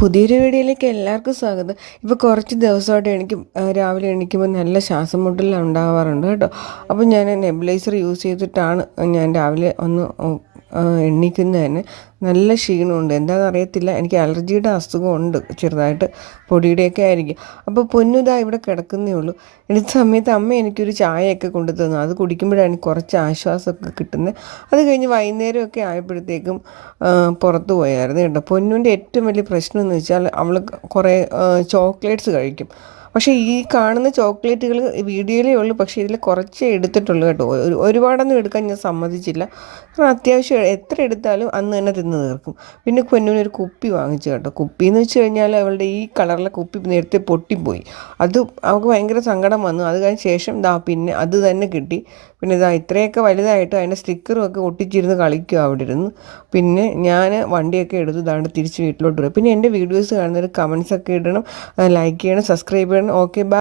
പുതിയൊരു വീഡിയോയിലേക്ക് എല്ലാവർക്കും സ്വാഗതം. ഇപ്പോൾ കുറച്ച് ദിവസമായിട്ട് എനിക്ക് രാവിലെ എണീക്കുമ്പോൾ നല്ല ശ്വാസം മുട്ടൽ ഉണ്ടാവാറുണ്ട് കേട്ടോ. അപ്പോൾ ഞാൻ നെബുലൈസർ യൂസ് ചെയ്തിട്ടാണ് ഞാൻ രാവിലെ ഒന്ന് എണീക്കുന്നത് തന്നെ. നല്ല ക്ഷീണമുണ്ട്, എന്താണെന്ന് അറിയത്തില്ല. എനിക്ക് അലർജിയുടെ അസുഖമുണ്ട് ചെറുതായിട്ട്, പൊടിയുടെയൊക്കെ ആയിരിക്കും. അപ്പോൾ പൊന്നുതാ ഇവിടെ കിടക്കുന്നേ ഉള്ളൂ. എടുത്ത സമയത്ത് അമ്മ എനിക്കൊരു ചായയൊക്കെ കൊണ്ടു തന്നു. അത് കുടിക്കുമ്പോഴാണ് എനിക്ക് കുറച്ച് ആശ്വാസമൊക്കെ കിട്ടുന്നത്. അത് കഴിഞ്ഞ് വൈകുന്നേരമൊക്കെ ആയപ്പോഴത്തേക്കും പുറത്ത് പോയായിരുന്നു കേട്ടോ. പൊന്നുവിൻ്റെ ഏറ്റവും വലിയ പ്രശ്നം എന്ന് വെച്ചാൽ അവൾ കുറേ ചോക്ലേറ്റ്സ് കഴിക്കും. പക്ഷേ ഈ കാണുന്ന ചോക്ലേറ്റുകൾ വീഡിയോയിലേ ഉള്ളൂ, പക്ഷേ ഇതിൽ കുറച്ചേ എടുത്തിട്ടുള്ളൂ കേട്ടോ. ഒരുപാടൊന്നും എടുക്കാൻ ഞാൻ സമ്മതിച്ചില്ല. കാരണം അത്യാവശ്യം എത്ര എടുത്താലും അന്ന് തന്നെ തിന്ന് തീർക്കും. പിന്നെ പൊന്നൂനൊരു കുപ്പി വാങ്ങിച്ചു കേട്ടോ. കുപ്പി എന്ന് വെച്ച് കഴിഞ്ഞാൽ അവളുടെ ഈ കളറിലെ കുപ്പി നേരത്തെ പൊട്ടിപ്പോയി. അത് അവൾക്ക് ഭയങ്കര സങ്കടം വന്നു. അത് കഴിഞ്ഞ ശേഷം പിന്നെ അത് തന്നെ കിട്ടി. പിന്നെ ഇത്രയൊക്കെ വലുതായിട്ട് അതിൻ്റെ സ്റ്റിക്കറും ഒക്കെ ഒട്ടിച്ചിരുന്ന് കളിക്കുക അവിടെ ഇരുന്ന്. പിന്നെ ഞാൻ വണ്ടിയൊക്കെ എടുത്ത് തിരിച്ച് വീട്ടിലോട്ട് വരും. പിന്നെ എൻ്റെ വീഡിയോസ് കാണുന്നവർ കമൻസൊക്കെ ഇടണം, ലൈക്ക് ചെയ്യണം, സബ്സ്ക്രൈബ് ചെയ്യണം. Okay, by.